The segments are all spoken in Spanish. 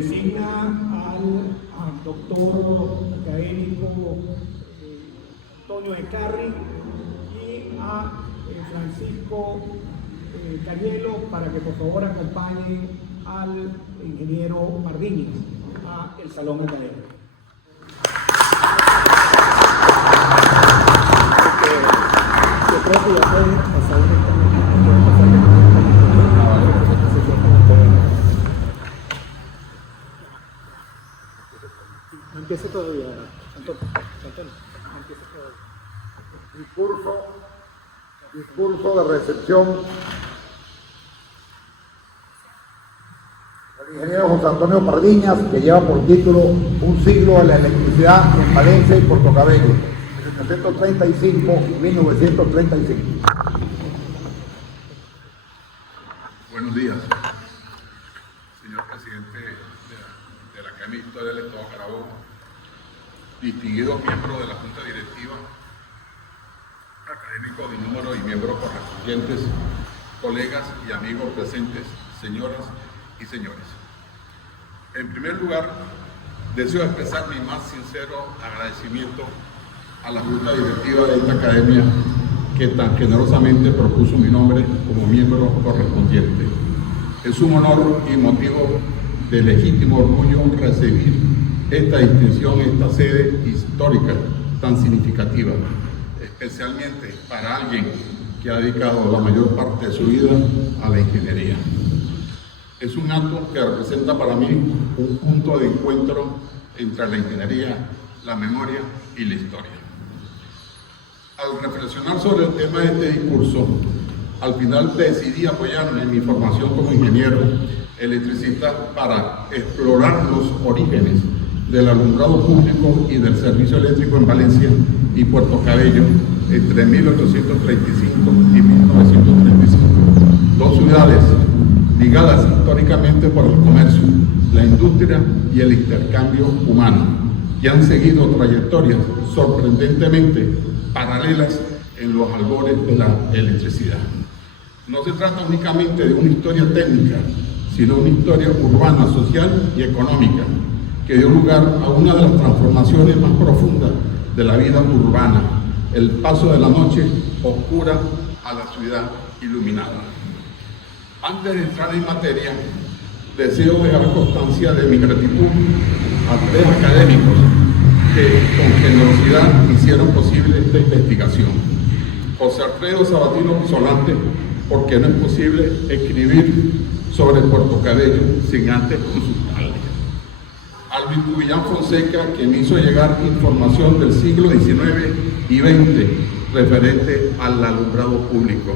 designa al doctor académico Antonio de Carri y a Francisco Cañelo para que por favor acompañen al ingeniero Pardiñas a el salón académico. No empieza todavía, Antonio. Empieza todavía. Discurso de recepción del ingeniero José Antonio Pardiñas, que lleva por título Un siglo de la electricidad en Valencia y Puerto Cabello, 1735-1935. Buenos días, señor presidente de la Academia de Historia del Estado de Carabobo, distinguidos miembros de la Junta Directiva, académicos de número y miembros correspondientes, colegas y amigos presentes, señoras y señores. En primer lugar, deseo expresar mi más sincero agradecimiento a la Junta Directiva de esta academia que tan generosamente propuso mi nombre como miembro correspondiente. Es un honor y motivo de legítimo orgullo recibir esta distinción en esta sede histórica tan significativa, especialmente para alguien que ha dedicado la mayor parte de su vida a la ingeniería. Es un acto que representa para mí un punto de encuentro entre la ingeniería, la memoria y la historia. Al reflexionar sobre el tema de este discurso, al final decidí apoyarme en mi formación como ingeniero electricista para explorar los orígenes del alumbrado público y del servicio eléctrico en Valencia y Puerto Cabello entre 1835 y 1935, dos ciudades ligadas históricamente por el comercio, la industria y el intercambio humano, que han seguido trayectorias sorprendentemente paralelas en los albores de la electricidad. No se trata únicamente de una historia técnica, sino una historia urbana, social y económica, que dio lugar a una de las transformaciones más profundas de la vida urbana, el paso de la noche oscura a la ciudad iluminada. Antes de entrar en materia, deseo dejar constancia de mi gratitud a tres académicos que con generosidad hicieron posible esta investigación. José Alfredo Sabatino Solante, porque no es posible escribir sobre Puerto Cabello sin antes consultarle. A Luis Cubillán Fonseca, que me hizo llegar información del siglo XIX y XX referente al alumbrado público.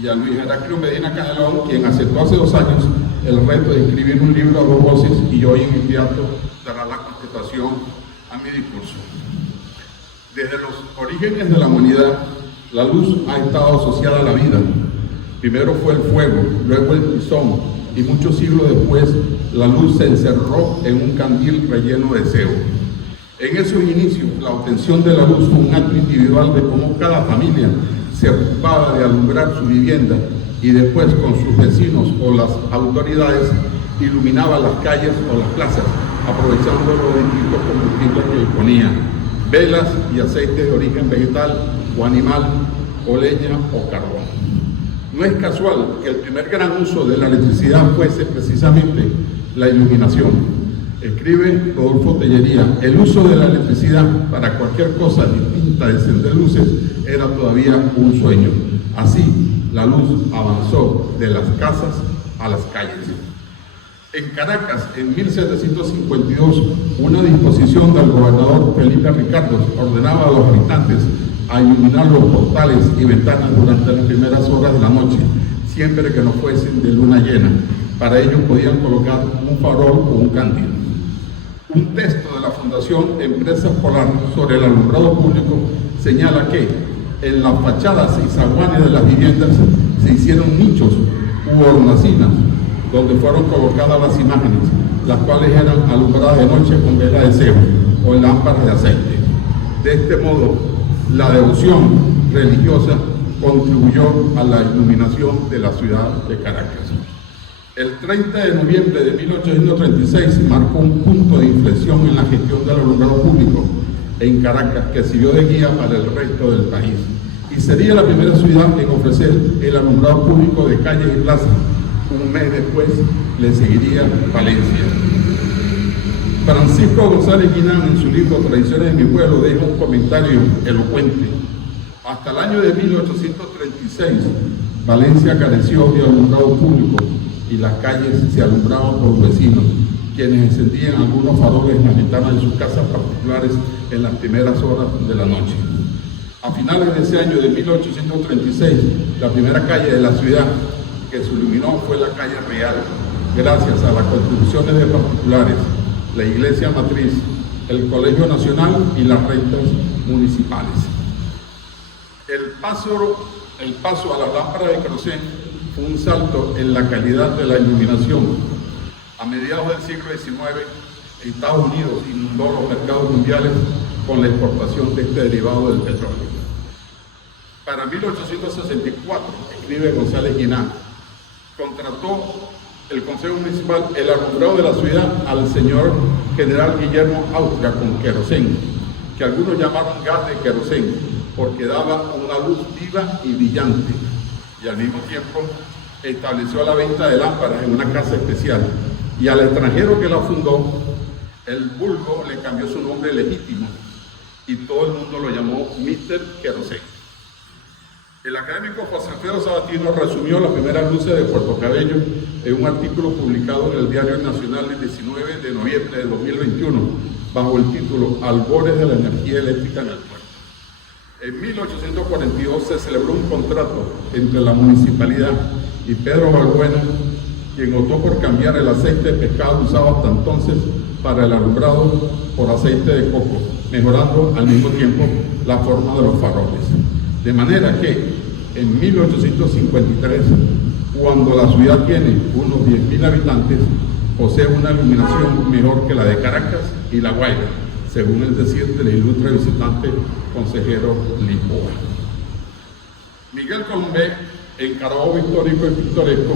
Y a Luis Heraclio Medina Canelón, quien aceptó hace 2 años el reto de escribir un libro a 2 voces y hoy en inmediato dará la contestación a mi discurso. Desde los orígenes de la humanidad, la luz ha estado asociada a la vida. Primero fue el fuego, luego el tizón, y muchos siglos después la luz se encerró en un candil relleno de cebo. En esos inicios, la obtención de la luz fue un acto individual de cómo cada familia se ocupaba de alumbrar su vivienda y después con sus vecinos o las autoridades iluminaba las calles o las plazas, aprovechando los distintos combustibles que disponía, velas y aceites de origen vegetal o animal, o leña o carbón. No es casual que el primer gran uso de la electricidad fuese precisamente la iluminación. Escribe Rodolfo Tellería: el uso de la electricidad para cualquier cosa distinta de encender luces era todavía un sueño. Así, la luz avanzó de las casas a las calles. En Caracas, en 1752, una disposición del gobernador Felipe Ricardo ordenaba a los habitantes a iluminar los portales y ventanas durante las primeras horas de la noche, siempre que no fuesen de luna llena. Para ello podían colocar un farol o un candil. Un texto de la Fundación Empresa Polar sobre el alumbrado público señala que en las fachadas y zaguanes de las viviendas se hicieron nichos u hornacinas donde fueron colocadas las imágenes, las cuales eran alumbradas de noche con vela de cebo o lámparas de aceite. De este modo, la devoción religiosa contribuyó a la iluminación de la ciudad de Caracas. El 30 de noviembre de 1836 marcó un punto de inflexión en la gestión del alumbrado público en Caracas, que sirvió de guía para el resto del país. Y sería la primera ciudad en ofrecer el alumbrado público de calles y plazas. Un mes después le seguiría Valencia. Francisco González Guinán, en su libro Tradiciones de mi pueblo, deja un comentario elocuente. Hasta el año de 1836, Valencia careció de alumbrado público y las calles se alumbraban por vecinos, quienes encendían algunos faroles en las ventanas de sus casas particulares en las primeras horas de la noche. A finales de ese año de 1836, la primera calle de la ciudad que se iluminó fue la calle Real, gracias a las contribuciones de particulares, la iglesia matriz, el Colegio Nacional y las rentas municipales. El paso a la lámpara de querosén fue un salto en la calidad de la iluminación. A mediados del siglo XIX, Estados Unidos inundó los mercados mundiales con la exportación de este derivado del petróleo. Para 1864, escribe González Guinán, contrató el Consejo Municipal el alumbrado de la ciudad al señor general Guillermo Austria con querosén, que algunos llamaron gas de querosén, porque daba una luz viva y brillante, y al mismo tiempo estableció la venta de lámparas en una casa especial, y al extranjero que la fundó, el vulgo le cambió su nombre legítimo, y todo el mundo lo llamó Mr. Querosén. El académico José Alfredo Sabatino resumió las primeras luces de Puerto Cabello en un artículo publicado en el Diario Nacional el 19 de noviembre de 2021, bajo el título Albores de la energía eléctrica en el puerto. En 1842 se celebró un contrato entre la municipalidad y Pedro Balbuena, quien optó por cambiar el aceite de pescado usado hasta entonces para el alumbrado por aceite de coco, mejorando al mismo tiempo la forma de los faroles. De manera que en 1853, cuando la ciudad tiene unos 10.000 habitantes, posee una iluminación mejor que la de Caracas y La Guaira, según el decir del ilustre visitante consejero Lisboa. Miguel Colombé, en Carabobo Histórico y Pintoresco,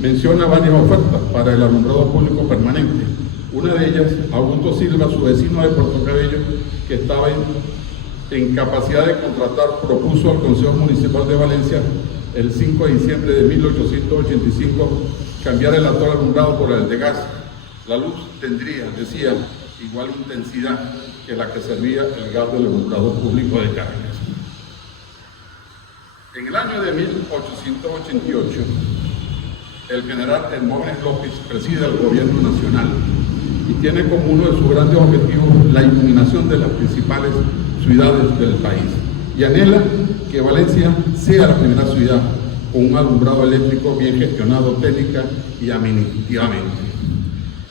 menciona varias ofertas para el alumbrado público permanente. Una de ellas, Augusto Silva, su vecino de Puerto Cabello, que estaba en capacidad de contratar, propuso al Consejo Municipal de Valencia el 5 de diciembre de 1885 cambiar el actual alumbrado por el de gas. La luz tendría, decía, igual intensidad que la que servía el gas del alumbrado público de Caracas. En el año de 1888, el general Hermógenes López preside el gobierno nacional y tiene como uno de sus grandes objetivos la iluminación de las principales ciudades del país, y anhela que Valencia sea la primera ciudad con un alumbrado eléctrico bien gestionado técnica y administrativamente.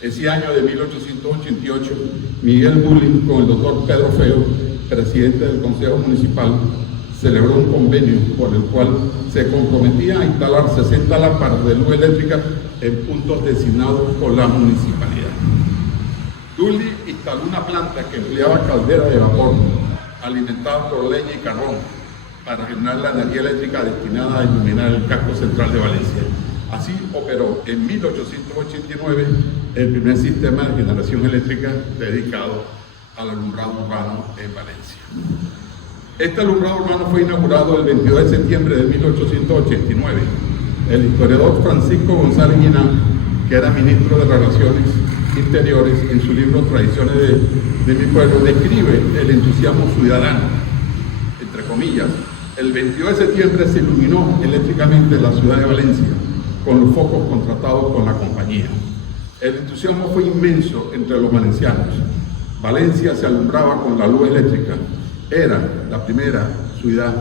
Ese año de 1888, Miguel Bulling con el doctor Pedro Feo, presidente del Consejo Municipal, celebró un convenio por el cual se comprometía a instalar 60 lámparas de luz eléctrica en puntos designados por la municipalidad. Dully instaló una planta que empleaba caldera de vapor alimentada por leña y carbón para generar la energía eléctrica destinada a iluminar el casco central de Valencia. Así operó en 1889 el primer sistema de generación eléctrica dedicado al alumbrado urbano en Valencia. Este alumbrado urbano fue inaugurado el 22 de septiembre de 1889. El historiador Francisco González Guinán, que era ministro de Relaciones Interiores, en su libro Tradiciones de mi pueblo, describe el entusiasmo ciudadano, entre comillas. El 22 de septiembre se iluminó eléctricamente la ciudad de Valencia con los focos contratados con la compañía. El entusiasmo fue inmenso entre los valencianos. Valencia se alumbraba con la luz eléctrica. Era la primera ciudad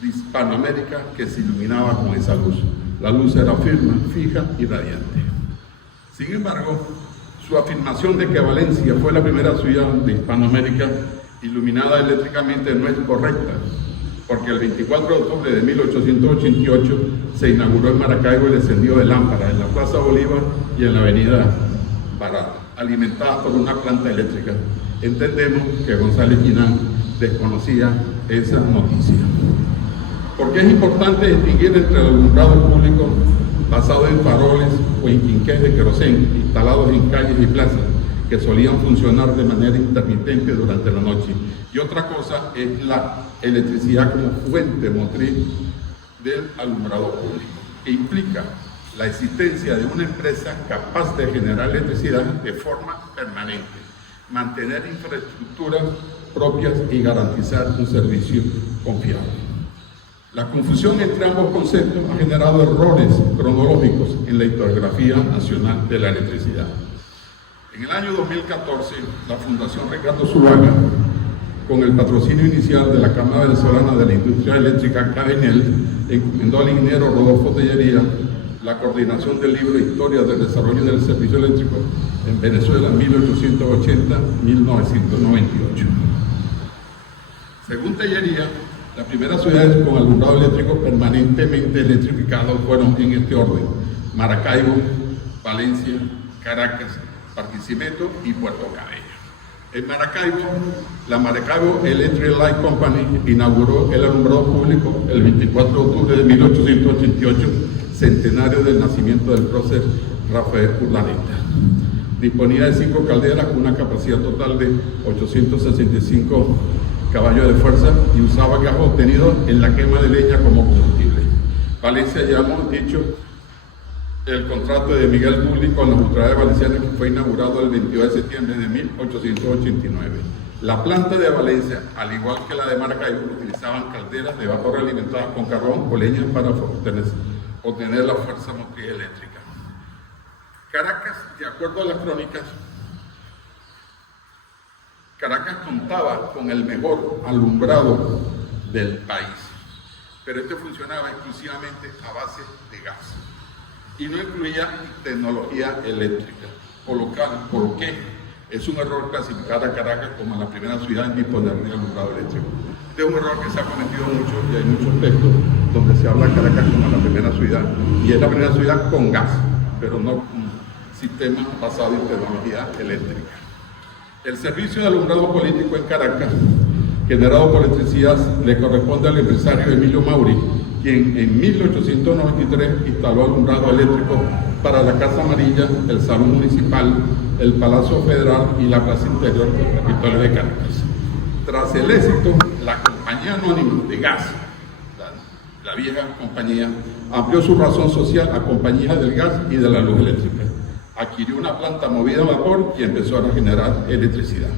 de Hispanoamérica que se iluminaba con esa luz. La luz era firme, fija y radiante. Sin embargo, su afirmación de que Valencia fue la primera ciudad de Hispanoamérica iluminada eléctricamente no es correcta, porque el 24 de octubre de 1888 se inauguró en Maracaibo el encendido de lámparas en la Plaza Bolívar y en la Avenida Barata, alimentadas por una planta eléctrica. Entendemos que González Guinán desconocía esa noticia. Porque es importante distinguir entre el alumbrado público basado en faroles o en quinqués de querosén instalados en calles y plazas que solían funcionar de manera intermitente durante la noche. Y otra cosa es la electricidad como fuente motriz del alumbrado público, que implica la existencia de una empresa capaz de generar electricidad de forma permanente, mantener infraestructuras propias y garantizar un servicio confiable. La confusión entre ambos conceptos ha generado errores cronológicos en la historiografía nacional de la electricidad. En el año 2014, la Fundación Ricardo Zuluaga, con el patrocinio inicial de la Cámara Venezolana de la Industria Eléctrica, CABENEL, encomendó al ingeniero Rodolfo Tellería la coordinación del libro Historia del Desarrollo del Servicio Eléctrico en Venezuela 1880-1998. Según Tellería, las primeras ciudades con alumbrado eléctrico permanentemente electrificado fueron en este orden: Maracaibo, Valencia, Caracas, Barquisimeto y Puerto Cabello. En Maracaibo, la Maracaibo Electric Light Company inauguró el alumbrado público el 24 de octubre de 1888, centenario del nacimiento del prócer Rafael Urdaneta. Disponía de 5 calderas con una capacidad total de 865 caballos de fuerza y usaba gas obtenido en la quema de leña como combustible. Valencia, ya hemos dicho, el contrato de Miguel Bulli con las autoridades valencianas, que fue inaugurado el 22 de septiembre de 1889. La planta de Valencia, al igual que la de Maracaibo, utilizaban calderas de vapor alimentadas con carbón o leña para obtener la fuerza motriz eléctrica. Caracas, de acuerdo a las crónicas, Caracas contaba con el mejor alumbrado del país, pero este funcionaba exclusivamente a base de gas y no incluía tecnología eléctrica, por lo que es un error clasificar a Caracas como la primera ciudad en disponer de alumbrado eléctrico. Este es un error que se ha cometido mucho y hay muchos textos donde se habla de Caracas como la primera ciudad, y es la primera ciudad con gas, pero no con sistema basado en tecnología eléctrica. El servicio de alumbrado político en Caracas, generado por electricidad, le corresponde al empresario Emilio Mauri, quien en 1893 instaló alumbrado eléctrico para la Casa Amarilla, el Salón Municipal, el Palacio Federal y la Plaza Interior del Capitolio de Caracas. Tras el éxito, la Compañía Anónima de Gas, la vieja compañía, amplió su razón social a compañías del gas y de la luz eléctrica. Adquirió una planta movida a vapor y empezó a generar electricidad.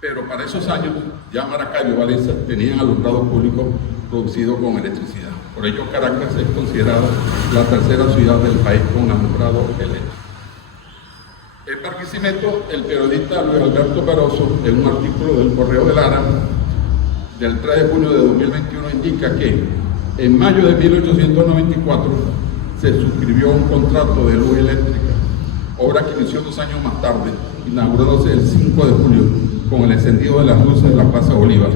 Pero para esos años, ya Maracaibo y Valencia tenían alumbrado público producido con electricidad. Por ello, Caracas es considerada la tercera ciudad del país con alumbrado eléctrico. En Barquisimeto, el periodista Luis Alberto Peroso, en un artículo del Correo de Lara del 3 de junio de 2021, indica que en mayo de 1894 se suscribió un contrato de luz eléctrica, obra que inició 2 años más tarde, inaugurándose el 5 de julio con el encendido de las luces de la Plaza Bolívar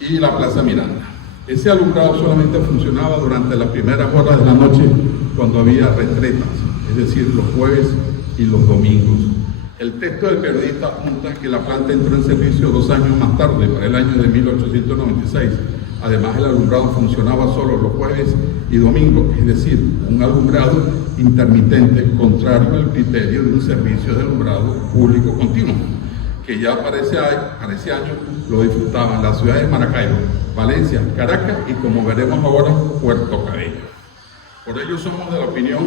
y la Plaza Miranda. Ese alumbrado solamente funcionaba durante las primeras horas de la noche, cuando había retretas, es decir, los jueves y los domingos. El texto del periodista apunta que la planta entró en servicio 2 años más tarde, para el año de 1896. Además, el alumbrado funcionaba solo los jueves y domingos, es decir, un alumbrado intermitente, contrario al criterio de un servicio de alumbrado público continuo, que ya para ese año lo disfrutaban las ciudades de Maracaibo, Valencia, Caracas y, como veremos ahora, Puerto Cabello. Por ello somos de la opinión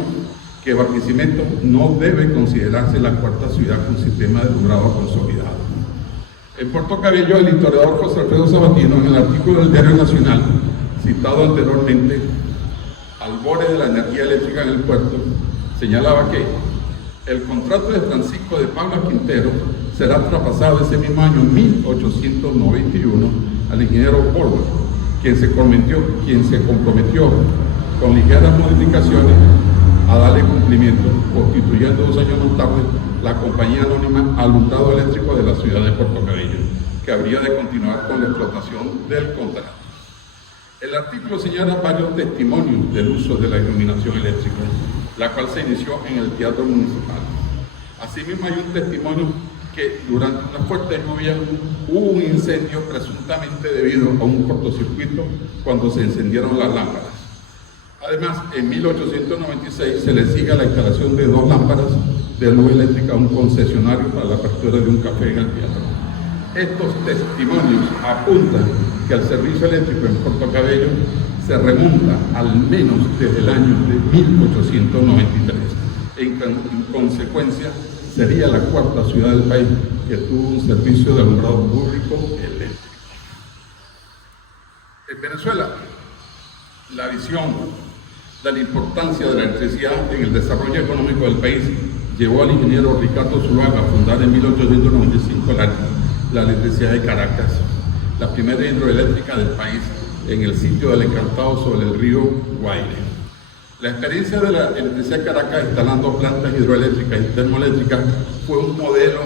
que Barquisimeto no debe considerarse la cuarta ciudad con sistema de alumbrado consolidado. En Puerto Cabello, el historiador José Alfredo Sabatino, en el artículo del Diario Nacional, citado anteriormente, al borde de la energía eléctrica en el puerto, señalaba que el contrato de Francisco de Paula Quintero será traspasado ese mismo año 1891 al ingeniero Polvo, quien se comprometió con ligeras modificaciones a darle cumplimiento, constituyendo 2 años más tarde la compañía anónima Alumbrado Eléctrico de la ciudad de Puerto Cabello, que habría de continuar con la explotación del contrato. El artículo señala varios testimonios del uso de la iluminación eléctrica, la cual se inició en el Teatro Municipal. Asimismo, hay un testimonio que durante una fuerte lluvia hubo un incendio presuntamente debido a un cortocircuito cuando se encendieron las lámparas. Además, en 1896 se le sigue a la instalación de 2 lámparas de luz eléctrica a un concesionario para la apertura de un café en el Piedrón. Estos testimonios apuntan que el servicio eléctrico en Puerto Cabello se remonta al menos desde el año de 1893. En consecuencia, sería la 4ª ciudad del país que tuvo un servicio de alumbrado público eléctrico. En Venezuela, la visión de la importancia de la electricidad en el desarrollo económico del país llevó al ingeniero Ricardo Zuluaga a fundar en 1895 la electricidad de Caracas, la primera hidroeléctrica del país en el sitio del Encantado sobre el río Guaire. La experiencia de la electricidad de Caracas instalando plantas hidroeléctricas y termoeléctricas fue un modelo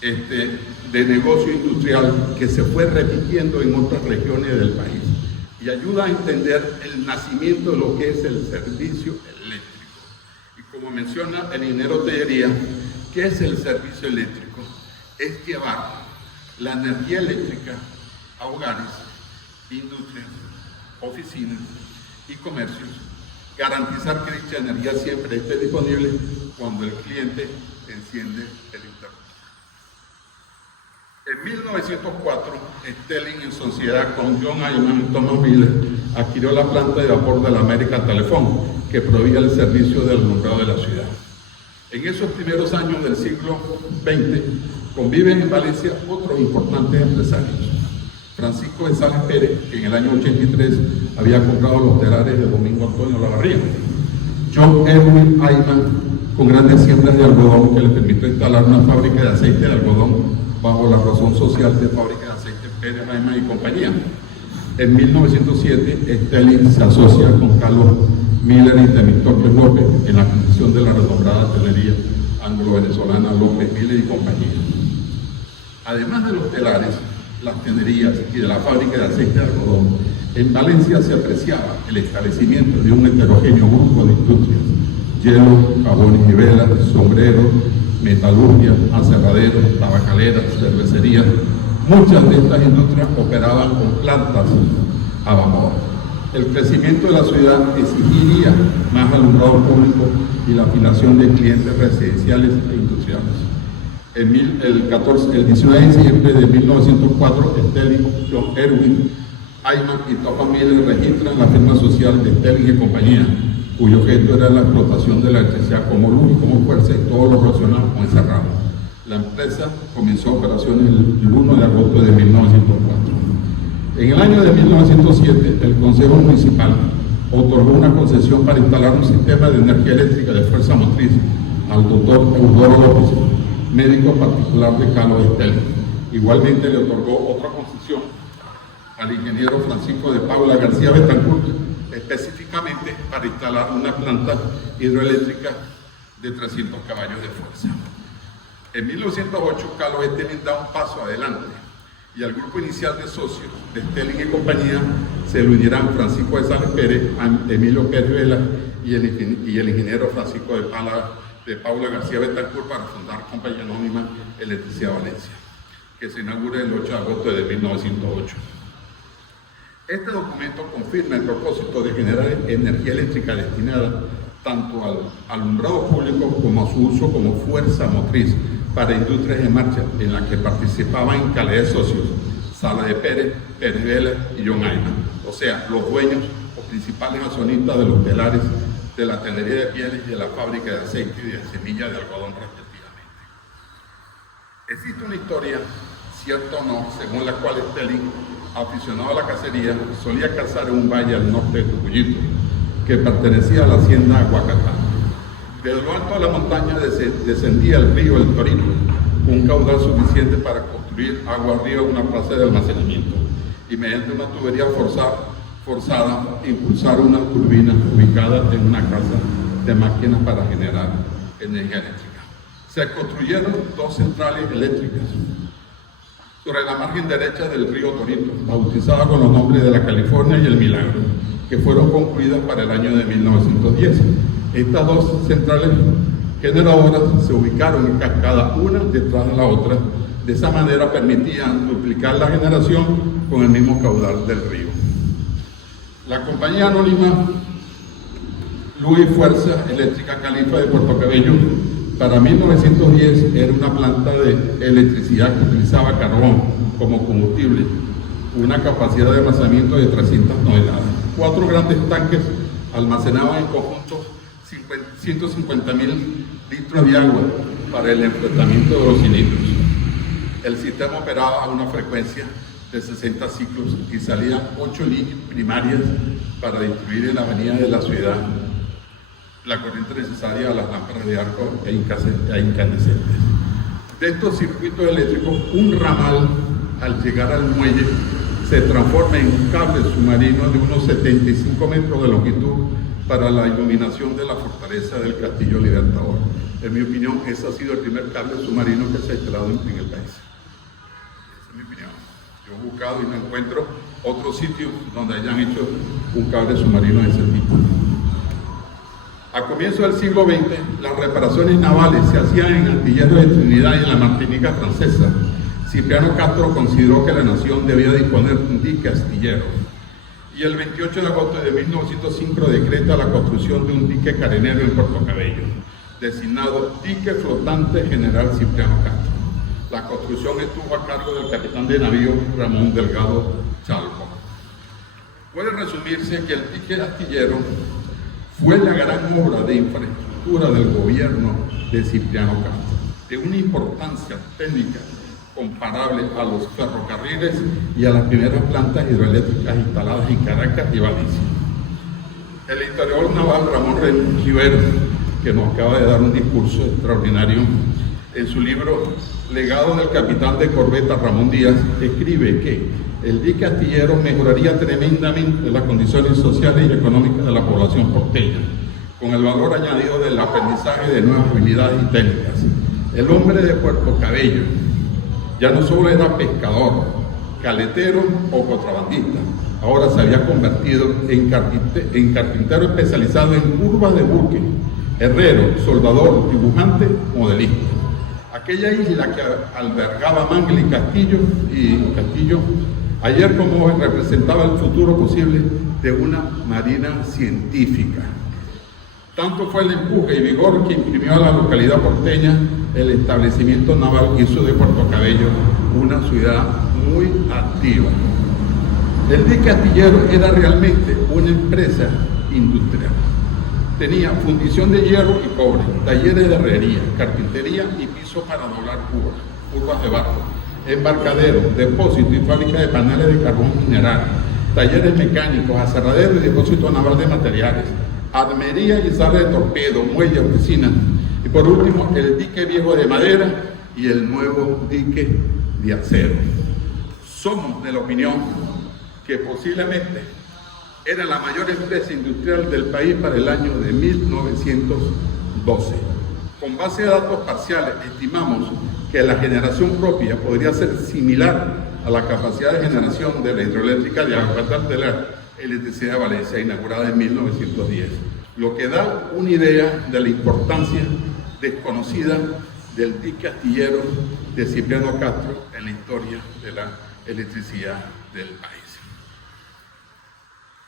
de negocio industrial que se fue repitiendo en otras regiones del país y ayuda a entender el nacimiento de lo que es el servicio eléctrico. Y como menciona el ingeniero Tellería, ¿qué es el servicio eléctrico? Es llevar la energía eléctrica a hogares, industrias, oficinas y comercios, garantizar que dicha energía siempre esté disponible cuando el cliente enciende el interruptor. En 1904, Stelling, en sociedad con John Hyman y Thomas Miller, adquirió la planta de vapor de la American Telephone, que proveía el servicio del alumbrado de la ciudad. En esos primeros años del siglo XX, conviven en Valencia otros importantes empresarios. Francisco de Sales Pérez, que en el año 83 había comprado los telares de Domingo Antonio Lavarría. John Edwin Ayman, con grandes siembras de algodón, que le permitió instalar una fábrica de aceite de algodón bajo la razón social de Fábrica de Aceite Pérez Ayman y compañía. En 1907, Stelling se asocia con Carlos Miller y Temístocles López en la adquisición de la renombrada telería anglo-venezolana López Miller y compañía. Además de los telares, las tenerías y de la fábrica de aceite de algodón, en Valencia se apreciaba el establecimiento de un heterogéneo grupo de industrias: hielo, jabones y velas, sombreros, metalurgia, aserraderos, tabacaleras, cervecerías. Muchas de estas industrias operaban con plantas a vapor. El crecimiento de la ciudad exigiría más alumbrado público y la afiliación de clientes residenciales e industriales. El 19 de diciembre de 1904, Stelling, John Edwin Ayman y Thomas Miller registran la firma social de Stelling y compañía, cuyo objeto era la explotación de la electricidad como luz y como fuerza y todo lo relacionado con ese ramo. La empresa comenzó operaciones el 1 de agosto de 1904. En el año de 1907, el Consejo Municipal otorgó una concesión para instalar un sistema de energía eléctrica de fuerza motriz al doctor Eudoro López, médico particular de Carlos Stelling. Igualmente le otorgó otra concesión al ingeniero Francisco de Paula García Betancourt, específicamente para instalar una planta hidroeléctrica de 300 caballos de fuerza. En 1908, Carlos Stelling da un paso adelante y al grupo inicial de socios de Stelling y compañía se le unirán Francisco de Sales Pérez, Emilio Pérez Vela y el ingeniero Francisco de Paula García Betancourt para fundar Compañía Anónima Electricidad Valencia, que se inaugura el 8 de agosto de 1908. Este documento confirma el propósito de generar energía eléctrica destinada tanto al alumbrado público como a su uso como fuerza motriz para industrias en marcha, en la que participaban en calidad de socios Sala de Pérez, Pérez Vela y John Ayman, o sea, los dueños o principales accionistas de los telares, de la tenería de pieles y de la fábrica de aceite y de semillas de algodón respectivamente. Existe una historia, cierta o no, según la cual Stelling, aficionado a la cacería, solía cazar en un valle al norte de Tucuyito, que pertenecía a la hacienda Aguacatá. Desde lo alto de la montaña descendía el río El Torito, un caudal suficiente para construir agua arriba una plaza de almacenamiento y mediante una tubería forzada impulsar una turbina ubicada en una casa de máquinas para generar energía eléctrica. Se construyeron 2 centrales eléctricas sobre la margen derecha del río Torito, bautizadas con los nombres de la California y el Milagro, que fueron concluidas para el año de 1910. Estas 2 centrales generadoras se ubicaron en cascada una detrás de la otra. De esa manera permitían duplicar la generación con el mismo caudal del río. La compañía anónima Luz y Fuerza Eléctrica Califa de Puerto Cabello, para 1910 era una planta de electricidad que utilizaba carbón como combustible, una capacidad de almacenamiento de 300 toneladas. 4 grandes tanques almacenaban en conjunto 150.000 litros de agua para el enfrentamiento de los cilindros. El sistema operaba a una frecuencia de 60 ciclos y salían 8 líneas primarias para distribuir en la avenida de la ciudad la corriente necesaria a las lámparas de arco e incandescentes. De estos circuitos eléctricos, un ramal, al llegar al muelle, se transforma en un cable submarino de unos 75 metros de longitud para la iluminación de la fortaleza del Castillo Libertador. En mi opinión, ese ha sido el primer cable submarino que se ha instalado en el país. Esa es mi opinión. Yo he buscado y no encuentro otro sitio donde hayan hecho un cable submarino de ese tipo. A comienzos del siglo XX, las reparaciones navales se hacían en Antilleros de Trinidad y en la Martinica francesa. Cipriano Castro consideró que la nación debía disponer de un dique astillero. Y el 28 de agosto de 1905 decreta la construcción de un dique carenero en Puerto Cabello, designado Dique Flotante General Cipriano Castro. La construcción estuvo a cargo del capitán de navío Ramón Delgado Chalco. Puede resumirse que el dique astillero fue la gran obra de infraestructura del gobierno de Cipriano Castro, de una importancia técnica comparable a los ferrocarriles y a las primeras plantas hidroeléctricas instaladas en Caracas y Valencia. El historiador naval Ramón Rivero, que nos acaba de dar un discurso extraordinario, en su libro Legado del capitán de corbeta Ramón Díaz, escribe que el dique astillero mejoraría tremendamente las condiciones sociales y económicas de la población porteña, con el valor añadido del aprendizaje de nuevas habilidades y técnicas. El hombre de Puerto Cabello ya no solo era pescador, caletero o contrabandista, ahora se había convertido en carpintero especializado en curvas de buque, herrero, soldador, dibujante, modelista. Aquella isla que albergaba Mangle y Castillo, ayer como hoy representaba el futuro posible de una marina científica. Tanto fue el empuje y vigor que imprimió a la localidad porteña el establecimiento naval que hizo de Puerto Cabello una ciudad muy activa. El dique astillero era realmente una empresa industrial. Tenía fundición de hierro y cobre, talleres de herrería, carpintería y piso para doblar curvas de barco, embarcadero, depósito y fábrica de paneles de carbón mineral, talleres mecánicos, aserradero y depósito naval de materiales, armería y sala de torpedo, muelle, oficina, y por último el dique viejo de madera y el nuevo dique de acero. Somos de la opinión que posiblemente era la mayor empresa industrial del país para el año de 1912. Con base a datos parciales, estimamos que la generación propia podría ser similar a la capacidad de generación de la hidroeléctrica de Aguatar de la Electricidad de Valencia, inaugurada en 1910, lo que da una idea de la importancia desconocida del dique astillero de Cipriano Castro en la historia de la electricidad del país.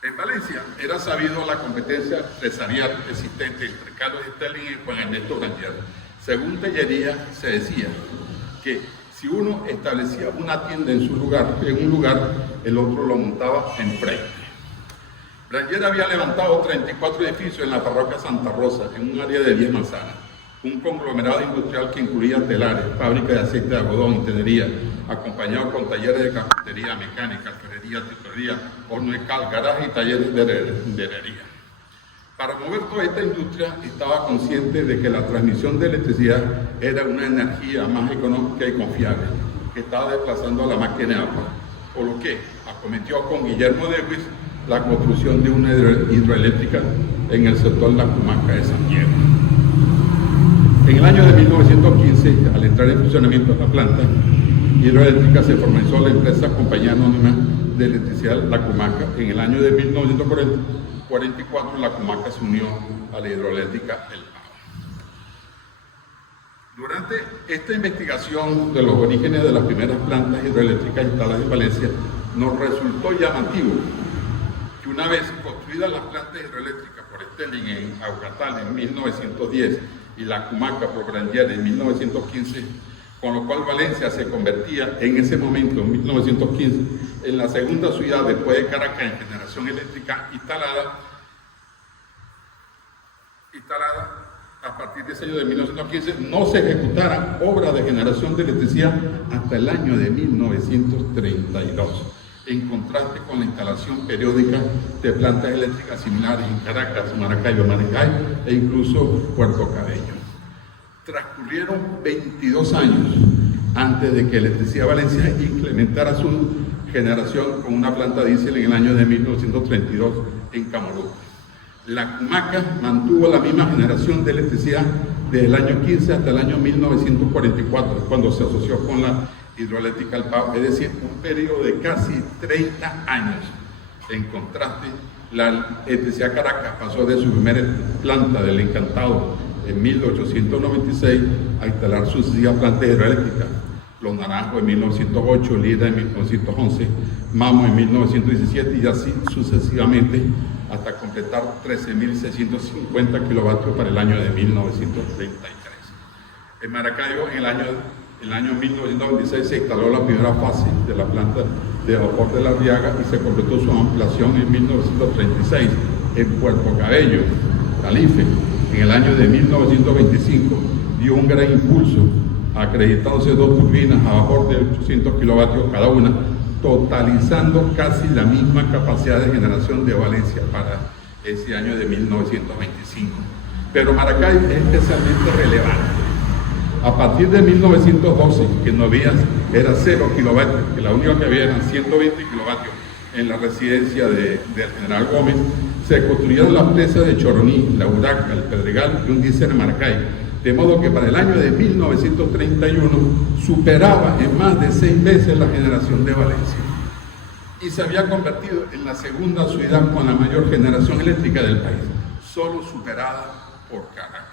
En Valencia era sabido la competencia empresarial existente entre Carlos Sterling y Juan Ernesto Granger. Según Tellería, se decía que si uno establecía una tienda en un lugar, el otro lo montaba enfrente. Granger había levantado 34 edificios en la parroquia Santa Rosa, en un área de 10 manzanas, un conglomerado industrial que incluía telares, fábrica de aceite de algodón y tenería, acompañado con talleres de carpintería, mecánica, alfarería, tintorería, horno de cal, garaje y talleres de herrería. Para mover toda esta industria estaba consciente de que la transmisión de electricidad era una energía más económica y confiable, que estaba desplazando a la máquina de agua, por lo que acometió con Guillermo Dewis la construcción de una hidroeléctrica en el sector La Cumaca de San Diego. En el año de 1915, al entrar en funcionamiento la planta hidroeléctrica, se formalizó la empresa Compañía Anónima de Electricidad La Cumaca. En el año de 1944, La Cumaca se unió a la hidroeléctrica El Pao. Durante esta investigación de los orígenes de las primeras plantas hidroeléctricas instaladas en Valencia, nos resultó llamativo que una vez construidas las plantas hidroeléctricas por por Stelling en Aguatal en 1910 y La Cumaca por Brangier en 1915, con lo cual Valencia se convertía en ese momento, en 1915, en la segunda ciudad después de Caracas en generación eléctrica instalada a partir de ese año de 1915, no se ejecutaran obras de generación de electricidad hasta el año de 1932, en contraste con la instalación periódica de plantas eléctricas similares en Caracas, Maracaibo, Maracay e incluso Puerto Cabello. Transcurrieron 22 años antes de que Electricidad Valencia implementara su generación con una planta diésel en el año de 1932 en Camoruco. La Cumaca mantuvo la misma generación de electricidad desde el año 15 hasta el año 1944, cuando se asoció con la hidroeléctrica El Pao, es decir, un periodo de casi 30 años. En contraste, la Electricidad Caracas pasó de su primera planta del Encantado en 1896 a instalar sucesivas plantas hidroeléctricas. Los Naranjos en 1908, Lira en 1911, Mamo en 1917 y así sucesivamente hasta completar 13.650 kilovatios para el año de 1933. En Maracaibo, en el año 1996 se instaló la primera fase de la planta de vapor de La Arriaga y se completó su ampliación en 1936. En Puerto Cabello, Calife, en el año de 1925 dio un gran impulso, acreditándose 2 turbinas a vapor de 800 kilovatios cada una, totalizando casi la misma capacidad de generación de Valencia para ese año de 1925. Pero Maracay es especialmente relevante. A partir de 1912, que no había, era 0 kilovatios, que la única que había eran 120 kilovatios en la residencia del general Gómez, se construyeron las presas de Choroní, La Uraca, El Pedregal y un diésel en Maracay, de modo que para el año de 1931 superaba en más de 6 veces la generación de Valencia y se había convertido en la segunda ciudad con la mayor generación eléctrica del país, solo superada por Caracas.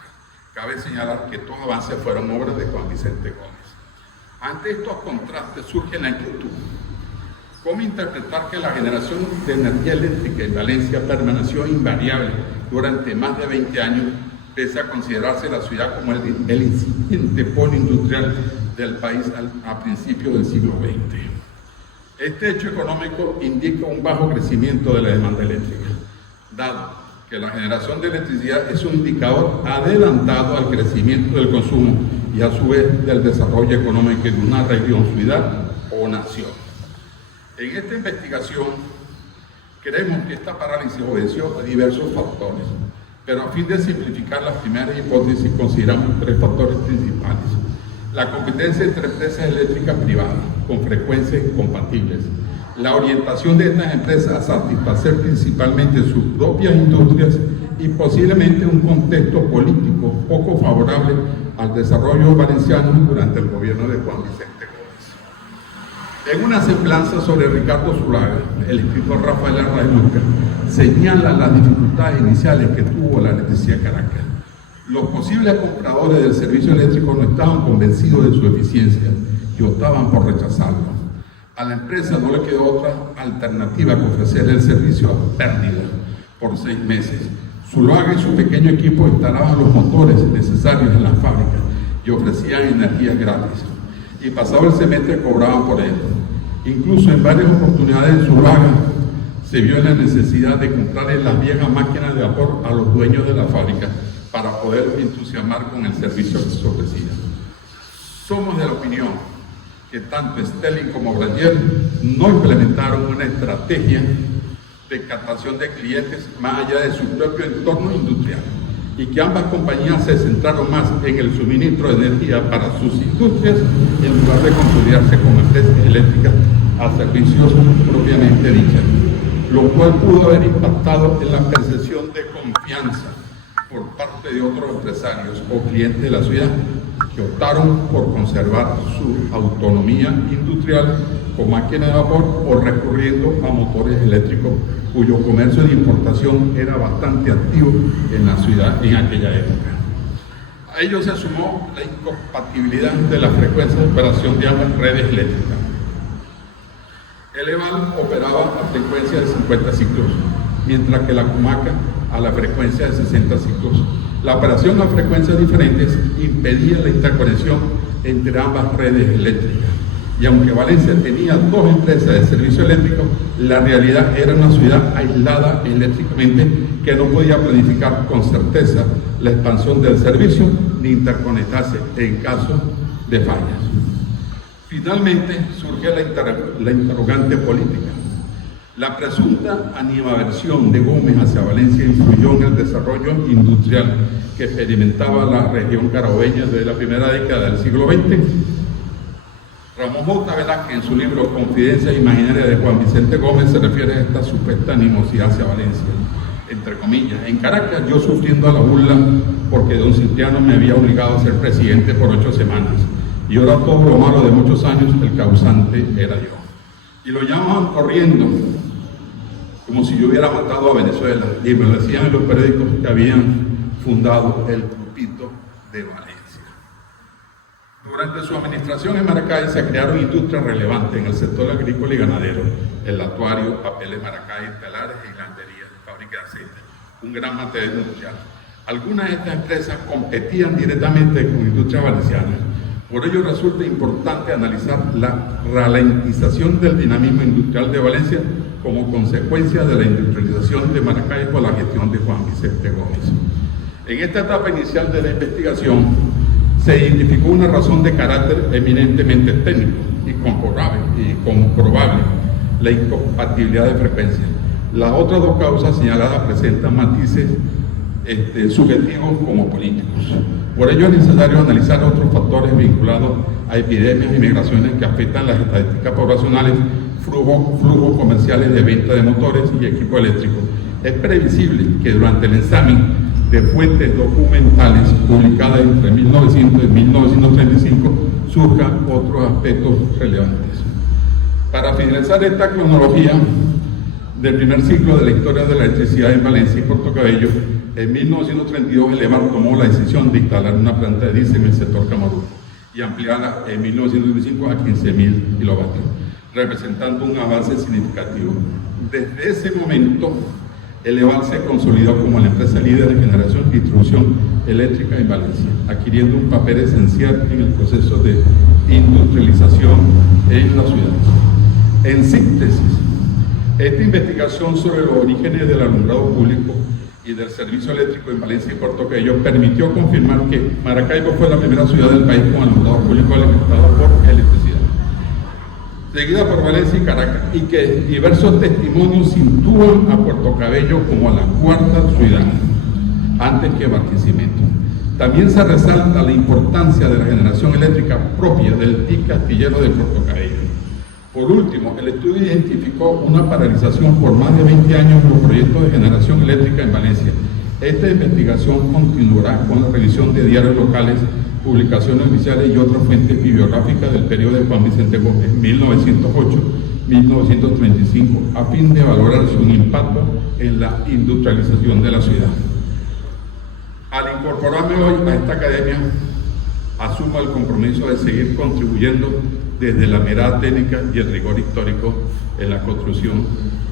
Cabe señalar que estos avances fueron obras de Juan Vicente Gómez. Ante estos contrastes surge la inquietud: ¿cómo interpretar que la generación de energía eléctrica en Valencia permaneció invariable durante más de 20 años, pese a considerarse la ciudad como el incipiente polo industrial del país a principios del siglo XX? Este hecho económico indica un bajo crecimiento de la demanda eléctrica, dado que la generación de electricidad es un indicador adelantado al crecimiento del consumo y a su vez del desarrollo económico de una región, ciudad o nación. En esta investigación creemos que esta parálisis obedeció a diversos factores, pero a fin de simplificar las primeras hipótesis consideramos 3 factores principales: la competencia entre empresas eléctricas privadas, con frecuencias incompatibles, la orientación de estas empresas a satisfacer principalmente sus propias industrias y posiblemente un contexto político poco favorable al desarrollo valenciano durante el gobierno de Juan Vicente Gómez. En una semblanza sobre Ricardo Zuluaga, el escritor Rafael Arraiz Luca señala las dificultades iniciales que tuvo la Electricidad Caracas. Los posibles compradores del servicio eléctrico no estaban convencidos de su eficiencia y optaban por rechazarlo. A la empresa no le quedó otra alternativa que ofrecer el servicio a pérdida por 6 meses. Zuluaga y su pequeño equipo instalaban los motores necesarios en la fábrica y ofrecían energía gratis. Y pasado el semestre cobraban por él. Incluso en varias oportunidades Zuluaga se vio en la necesidad de comprarle las viejas máquinas de vapor a los dueños de la fábrica para poder entusiasmar con el servicio que se ofrecía. Somos de la opinión que tanto Stelling como Brangier no implementaron una estrategia de captación de clientes más allá de su propio entorno industrial y que ambas compañías se centraron más en el suministro de energía para sus industrias en lugar de consolidarse como empresas eléctricas a servicios propiamente dichos, lo cual pudo haber impactado en la percepción de confianza por parte de otros empresarios o clientes de la ciudad que optaron por conservar su autonomía industrial con máquinas de vapor o recurriendo a motores eléctricos cuyo comercio de importación era bastante activo en la ciudad en aquella época. A ello se sumó la incompatibilidad de la frecuencia de operación de ambas redes eléctricas. El EVAL operaba a frecuencia de 50 ciclos, mientras que la Cumaca a la frecuencia de 60 ciclos. La operación a frecuencias diferentes impedía la interconexión entre ambas redes eléctricas. Y aunque Valencia tenía 2 empresas de servicio eléctrico, la realidad era una ciudad aislada eléctricamente que no podía planificar con certeza la expansión del servicio ni interconectarse en caso de fallas. Finalmente surge la interrogante política. La presunta animadversión de Gómez hacia Valencia influyó en el desarrollo industrial que experimentaba la región carabobeña desde la primera década del siglo XX. Ramón J. Velázquez, en su libro Confidencias Imaginarias de Juan Vicente Gómez, se refiere a esta supuesta animosidad hacia Valencia, entre comillas. En Caracas, yo sufriendo a la burla porque don Cintiano me había obligado a ser presidente por 8 semanas, y ahora todo lo malo de muchos años, el causante era yo. Y lo llamaban corriendo, como si yo hubiera matado a Venezuela, y me lo decían en los periódicos que habían fundado el grupito de Valencia. Durante su administración en Maracay se crearon industrias relevantes en el sector agrícola y ganadero, el latuario, papeles Maracay, telares e hilandería, fábrica de aceite, un gran material industrial. Algunas de estas empresas competían directamente con industrias valencianas. Por ello resulta importante analizar la ralentización del dinamismo industrial de Valencia como consecuencia de la industrialización de Maracay por la gestión de Juan Vicente Gómez. En esta etapa inicial de la investigación se identificó una razón de carácter eminentemente técnico y comprobable, la incompatibilidad de frecuencias. Las otras 2 causas señaladas presentan matices subjetivos como políticos. Por ello es necesario analizar otros factores vinculados a epidemias y migraciones que afectan las estadísticas poblacionales, flujos comerciales de venta de motores y equipos eléctricos. Es previsible que durante el examen de fuentes documentales publicadas entre 1900 y 1935 surjan otros aspectos relevantes. Para finalizar esta cronología del primer ciclo de la historia de la electricidad en Valencia y Puerto Cabello, en 1932 el EMAR tomó la decisión de instalar una planta de diésel en el sector Camarú y ampliarla en 1925 a 15.000 kilovatios, representando un avance significativo. Desde ese momento, el EVAL se consolidó como la empresa líder de generación y distribución eléctrica en Valencia, adquiriendo un papel esencial en el proceso de industrialización en la ciudad. En síntesis, esta investigación sobre los orígenes del alumbrado público y del servicio eléctrico en Valencia y Puerto Cabello permitió confirmar que Maracaibo fue la primera ciudad del país con alumbrado público alimentado por electricidad, seguida por Valencia y Caracas, y que diversos testimonios sitúan a Puerto Cabello como la 4ª ciudad, antes que Barquisimeto. También se resalta la importancia de la generación eléctrica propia del TIC Astillero de Puerto Cabello. Por último, el estudio identificó una paralización por más de 20 años en los proyectos de generación eléctrica en Valencia. Esta investigación continuará con la revisión de diarios locales, publicaciones oficiales y otras fuentes bibliográficas del periodo de Juan Vicente Gómez, 1908-1935, a fin de valorar su impacto en la industrialización de la ciudad. Al incorporarme hoy a esta academia, asumo el compromiso de seguir contribuyendo desde la mirada técnica y el rigor histórico en la construcción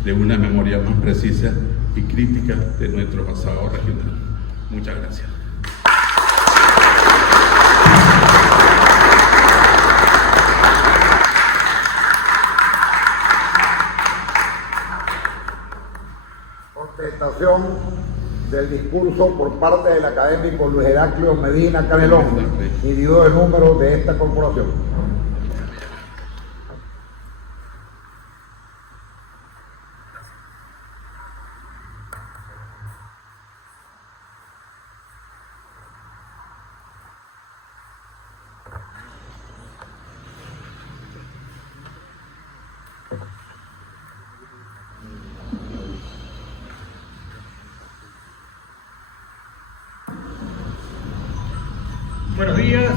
de una memoria más precisa y crítica de nuestro pasado regional. Muchas gracias. Presentación del discurso por parte del académico Luis Heraclio Medina Canelón, individuo de número de esta corporación. Buenos días,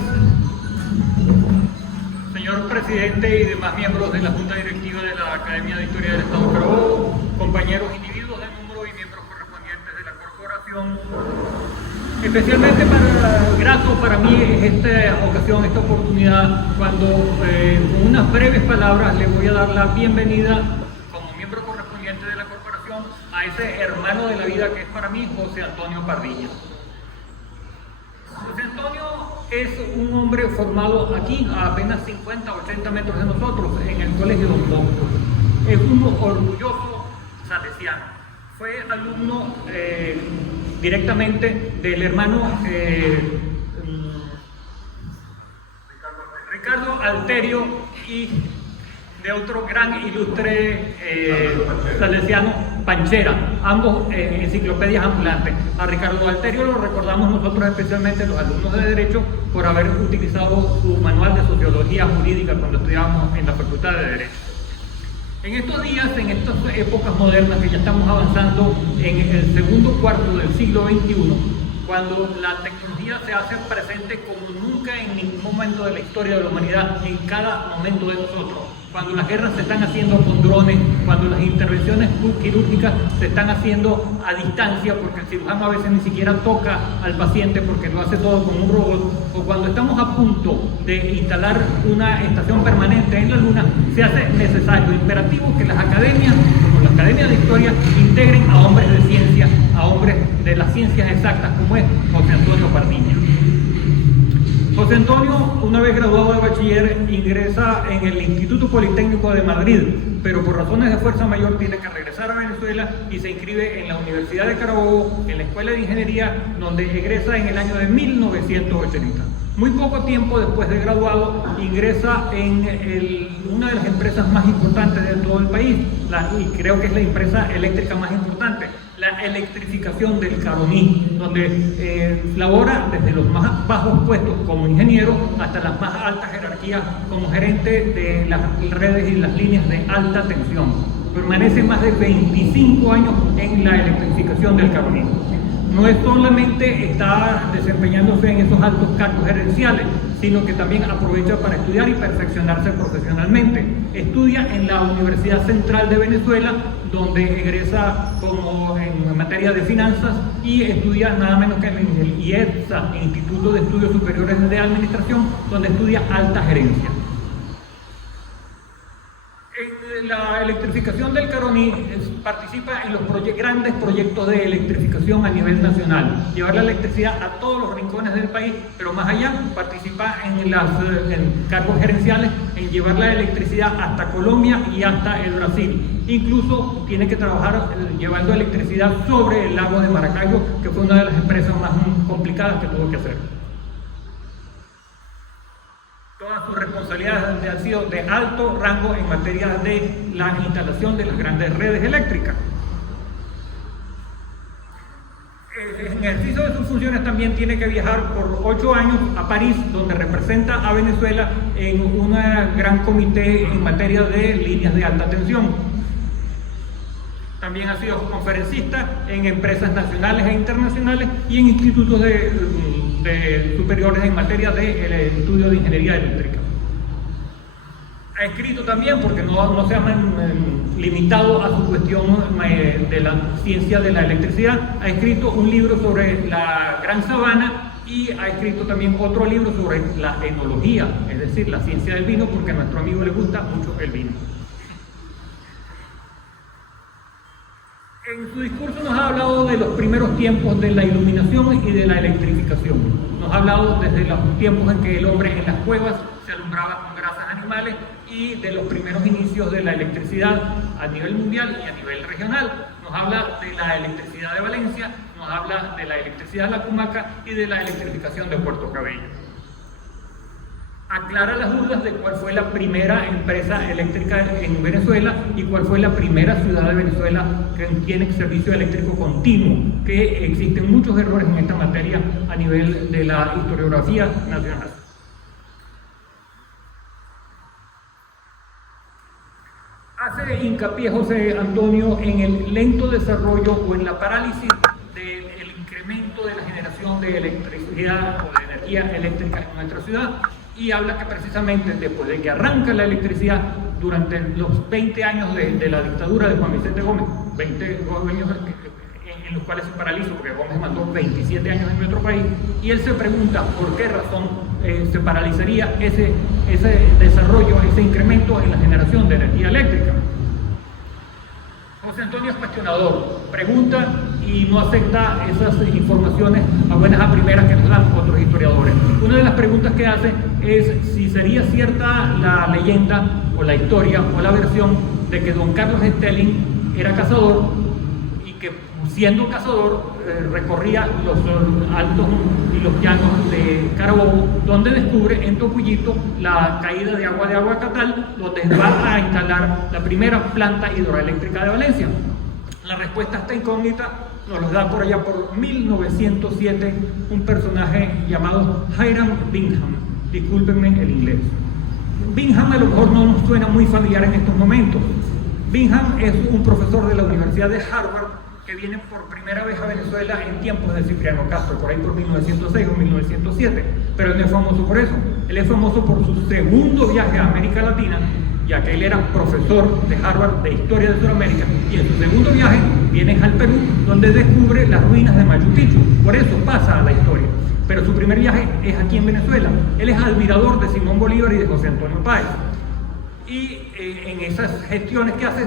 señor presidente y demás miembros de la Junta Directiva de la Academia de Historia del Estado Carabobo, compañeros individuos de número y miembros correspondientes de la corporación. Especialmente grato para mí es esta ocasión, esta oportunidad, cuando con unas breves palabras le voy a dar la bienvenida como miembro correspondiente de la corporación a ese hermano de la vida que es para mí José Antonio Pardiñas. José Antonio es un hombre formado aquí a apenas 50 o 80 metros de nosotros, en el Colegio Don Bosco. Es un orgulloso salesiano. Fue alumno directamente del hermano Ricardo Alterio y de otro gran ilustre salesiano, Panchera, ambos enciclopedias ambulantes. A Ricardo Alterio lo recordamos nosotros especialmente los alumnos de Derecho por haber utilizado su manual de sociología jurídica cuando estudiábamos en la Facultad de Derecho. En estos días, en estas épocas modernas que ya estamos avanzando en el segundo cuarto del siglo XXI, cuando la tecnología se hace presente como nunca en ningún momento de la historia de la humanidad, en cada momento de nosotros, cuando las guerras se están haciendo con drones, cuando las intervenciones quirúrgicas se están haciendo a distancia, porque el cirujano a veces ni siquiera toca al paciente porque lo hace todo con un robot, o cuando estamos a punto de instalar una estación permanente en la Luna, se hace necesario, imperativo que las academias, como la Academia de Historia, integren a hombres de ciencia, a hombres de las ciencias exactas, como es José Antonio Pardiñas. José Antonio, una vez graduado de bachiller, ingresa en el Instituto Politécnico de Madrid, pero por razones de fuerza mayor tiene que regresar a Venezuela y se inscribe en la Universidad de Carabobo, en la Escuela de Ingeniería, donde egresa en el año de 1980. Muy poco tiempo después de graduado, ingresa en una de las empresas más importantes de todo el país, y creo que es la empresa eléctrica más importante, la electrificación del Caroní, donde labora desde los más bajos puestos como ingeniero hasta las más altas jerarquías como gerente de las redes y las líneas de alta tensión. Permanece más de 25 años en la electrificación del Caroní. No es solamente está desempeñándose en esos altos cargos gerenciales, sino que también aprovecha para estudiar y perfeccionarse profesionalmente. Estudia en la Universidad Central de Venezuela, donde egresa como en materia de finanzas, y estudia nada menos que en el IEPSA, Instituto de Estudios Superiores de Administración, donde estudia alta gerencia. En la electrificación del Caroní participa en los grandes proyectos de electrificación a nivel nacional, llevar la electricidad a todos los rincones del país, pero más allá participa en cargos gerenciales, en llevar la electricidad hasta Colombia y hasta el Brasil. Incluso tiene que trabajar llevando electricidad sobre el lago de Maracaibo, que fue una de las empresas más complicadas que tuvo que hacer. Todas sus responsabilidades han sido de alto rango en materia de la instalación de las grandes redes eléctricas. En ejercicio de sus funciones también tiene que viajar por 8 años a París, donde representa a Venezuela en un gran comité en materia de líneas de alta tensión. También ha sido conferencista en empresas nacionales e internacionales y en institutos superiores en materia de estudio de ingeniería eléctrica. Ha escrito también, porque no se ha limitado a su cuestión de la ciencia de la electricidad, ha escrito un libro sobre la Gran Sabana y ha escrito también otro libro sobre la enología, es decir, la ciencia del vino, porque a nuestro amigo le gusta mucho el vino. En su discurso nos ha hablado de los primeros tiempos de la iluminación y de la electrificación. Nos ha hablado desde los tiempos en que el hombre en las cuevas se alumbraba con grasas animales y de los primeros inicios de la electricidad a nivel mundial y a nivel regional. Nos habla de la electricidad de Valencia, nos habla de la electricidad de la Cumaca y de la electrificación de Puerto Cabello. Aclara las dudas de cuál fue la primera empresa eléctrica en Venezuela y cuál fue la primera ciudad de Venezuela que tiene servicio eléctrico continuo, que existen muchos errores en esta materia a nivel de la historiografía nacional. Hace hincapié José Antonio en el lento desarrollo o en la parálisis del incremento de la generación de electricidad o de energía eléctrica en nuestra ciudad, y habla que precisamente después de que arranca la electricidad durante los 20 años de la dictadura de Juan Vicente Gómez, 20 años en los cuales se paralizó, porque Gómez mandó 27 años en nuestro país, y él se pregunta por qué razón se paralizaría ese desarrollo, ese incremento en la generación de energía eléctrica. José Antonio es cuestionador, pregunta y no acepta esas informaciones a buenas a primeras que nos dan otros historiadores. Una de las preguntas que hace es si sería cierta la leyenda o la historia o la versión de que don Carlos Stelling era cazador y que siendo cazador recorría los altos y los llanos de Carabobo, donde descubre en Topuyito la caída de Aguacatal, donde va a instalar la primera planta hidroeléctrica de Valencia. La respuesta a esta incógnita nos lo da por allá por 1907 un personaje llamado Hiram Bingham. Discúlpenme el inglés. Bingham a lo mejor no nos suena muy familiar en estos momentos. Bingham es un profesor de la Universidad de Harvard que viene por primera vez a Venezuela en tiempos de Cipriano Castro, por ahí por 1906 o 1907, pero él no es famoso por eso. Él es famoso por su segundo viaje a América Latina, ya que él era profesor de Harvard de Historia de Sudamérica, y en su segundo viaje viene al Perú, donde descubre las ruinas de Machu Picchu. Por eso pasa a la historia. Pero su primer viaje es aquí en Venezuela. Él es admirador de Simón Bolívar y de José Antonio Páez. Y en esas gestiones que hace,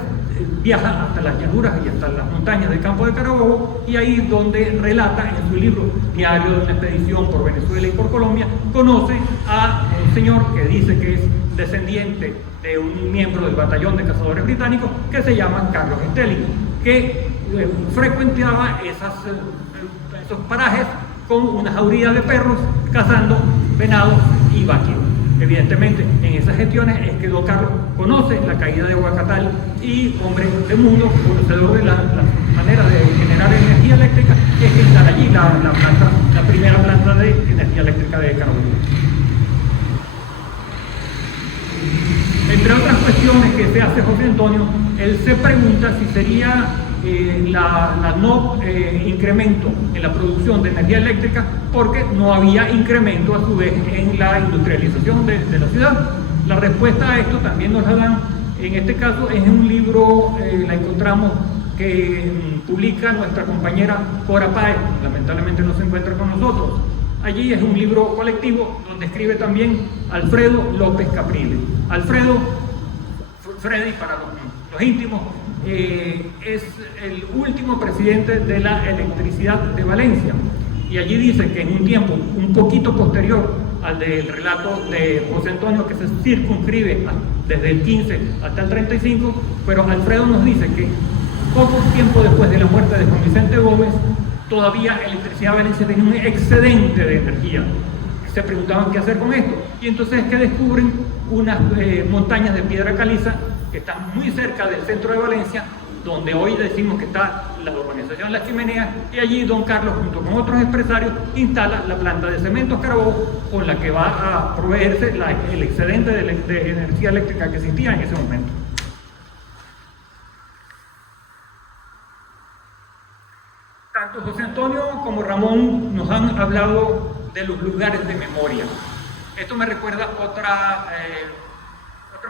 viaja hasta las llanuras y hasta las montañas del campo de Carabobo, y ahí es donde relata en su libro Diario de una expedición por Venezuela y por Colombia, conoce a un señor que dice que es descendiente de un miembro del batallón de cazadores británicos que se llama Carlos Stelling, que frecuentaba esos parajes con una jauría de perros cazando venados y vaquios. Evidentemente, en esas gestiones es que don Carlos conoce la caída de Aguacatal y, hombre de mundo, conocedor de la manera de generar energía eléctrica, es que está allí la primera planta de energía eléctrica de Carabobo. Entre otras cuestiones que se hace José Antonio, él se pregunta si sería la no incremento en la producción de energía eléctrica porque no había incremento a su vez en la industrialización de la ciudad. La respuesta a esto también nos la dan, en este caso es un libro, la encontramos que publica nuestra compañera Cora Páez, lamentablemente no se encuentra con nosotros. Allí es un libro colectivo donde escribe también Alfredo López Caprile. Alfredo, Freddy para los íntimos, es el último presidente de la electricidad de Valencia, y allí dice que en un tiempo un poquito posterior al del relato de José Antonio, que se circunscribe desde el 15 hasta el 35, pero Alfredo nos dice que poco tiempo después de la muerte de Juan Vicente Gómez, todavía Electricidad Valencia tenía un excedente de energía. Se preguntaban qué hacer con esto, y entonces es que descubren unas montañas de piedra caliza que están muy cerca del centro de Valencia, donde hoy decimos que está la urbanización La Chimenea, y allí don Carlos, junto con otros empresarios, instala la planta de cementos Carabobo, con la que va a proveerse el excedente de energía eléctrica que existía en ese momento. Tanto José Antonio como Ramón nos han hablado de los lugares de memoria. Esto me recuerda otra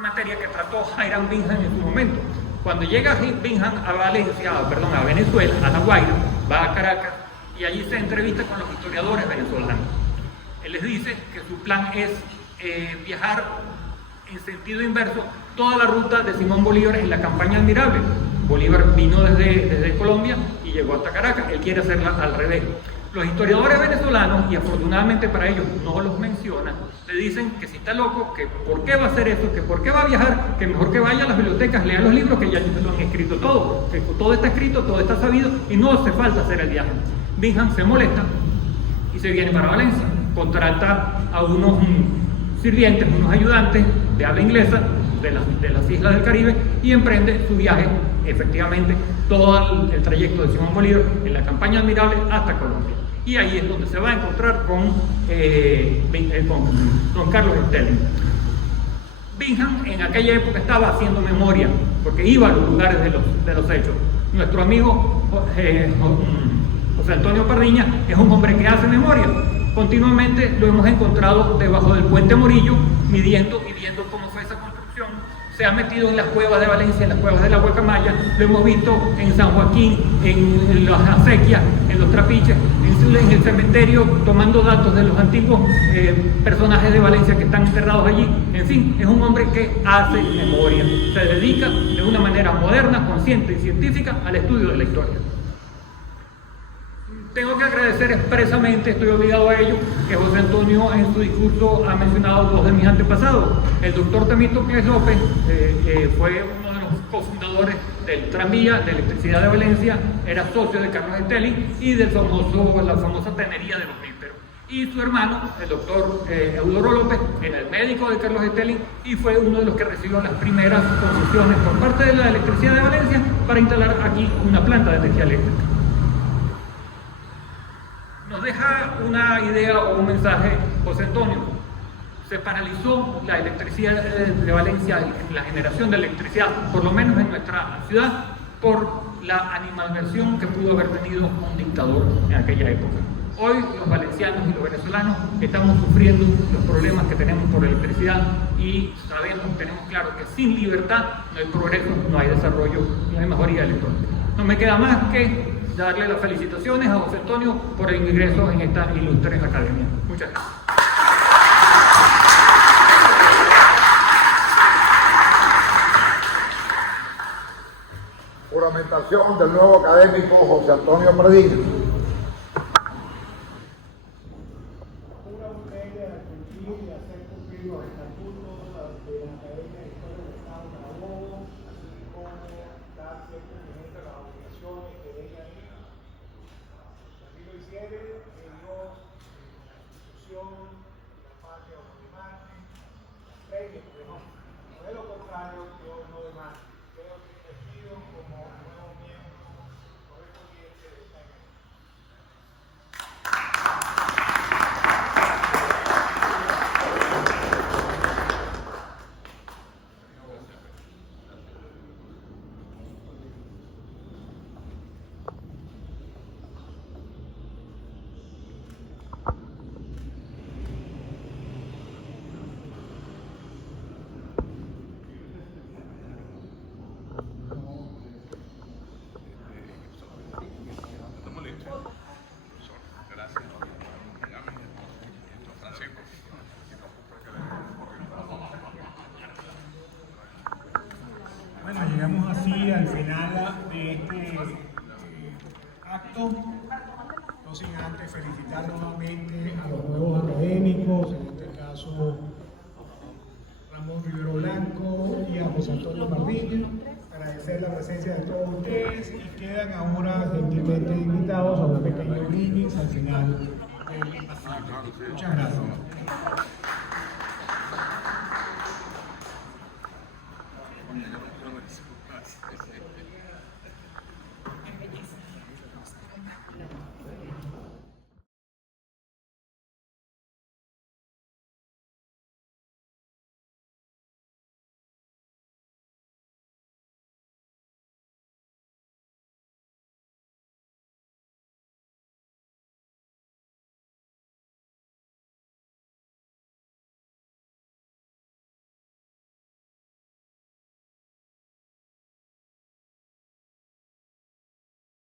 materia que trató Hiram Bingham en su momento. Cuando llega Bingham a Venezuela, a La Guaira, va a Caracas y allí se entrevista con los historiadores venezolanos. Él les dice que su plan es viajar en sentido inverso toda la ruta de Simón Bolívar en la campaña Admirable. Bolívar vino desde Colombia y llegó hasta Caracas. Él quiere hacerla al revés. Los historiadores venezolanos, y afortunadamente para ellos no los mencionan, le dicen que si está loco, que por qué va a hacer eso, que por qué va a viajar, que mejor que vaya a las bibliotecas, lea los libros que ya lo han escrito todo, que todo está escrito, todo está sabido y no hace falta hacer el viaje. Bingham se molesta y se viene para Valencia, contrata a unos sirvientes, unos ayudantes de habla inglesa de las islas del Caribe y emprende su viaje, efectivamente, todo el trayecto de Simón Bolívar en la campaña Admirable hasta Colombia. Y ahí es donde se va a encontrar con don Carlos Stelling. Bingham en aquella época estaba haciendo memoria, porque iba a los lugares de los hechos. Nuestro amigo José Antonio Pardiña es un hombre que hace memoria. Continuamente lo hemos encontrado debajo del puente Morillo, midiendo y viendo cómo fue esa construcción, se ha metido en las cuevas de Valencia, en las cuevas de la Guacamaya, lo hemos visto en San Joaquín, en las acequias, en los trapiches, en el cementerio, tomando datos de los antiguos personajes de Valencia que están enterrados allí. En fin, es un hombre que hace memoria, se dedica de una manera moderna, consciente y científica al estudio de la historia. Tengo que agradecer expresamente, estoy obligado a ello, que José Antonio en su discurso ha mencionado dos de mis antepasados. El doctor Temístocles López fue uno de los cofundadores del tranvía de electricidad de Valencia, era socio de Carlos Estelí y de la famosa tenería de los mísperos. Y su hermano, el doctor Eudoro López, era el médico de Carlos Estelí y fue uno de los que recibió las primeras concesiones por parte de la electricidad de Valencia para instalar aquí una planta de energía eléctrica. Nos deja una idea o un mensaje José Antonio. Se paralizó la electricidad de Valencia, la generación de electricidad, por lo menos en nuestra ciudad, por la animadversión que pudo haber tenido un dictador en aquella época. Hoy los valencianos y los venezolanos estamos sufriendo los problemas que tenemos por electricidad y tenemos claro que sin libertad no hay progreso, no hay desarrollo, no hay mejoría electrónica. No me queda más que darle las felicitaciones a José Antonio por el ingreso en esta ilustre academia. Muchas gracias. Juramentación del nuevo académico José Antonio Medina. Jura usted a cumplir y hacer cumplir los estatutos de la Academia de Historia del Estado de Carabobo, así como dar cierto cumplimiento a las obligaciones que ella tiene. Así lo hiciere, que Dios, la institución, la patria o demás, premie, porque no. No es lo contrario, Dios no demanda. Creo que te pido como nuevo miembro correspondiente de esta academia. Estamos listos. Gracias. Francisco. Bueno, llegamos así al final de este acto. No sin antes felicitar nuevamente a los nuevos académicos, en este caso Ramón Rivero Blanco y a José Antonio Mardiño. Agradecer la presencia de todos ustedes y quedan ahora gentilmente invitados a un pequeño brindis al final del acto. Muchas gracias.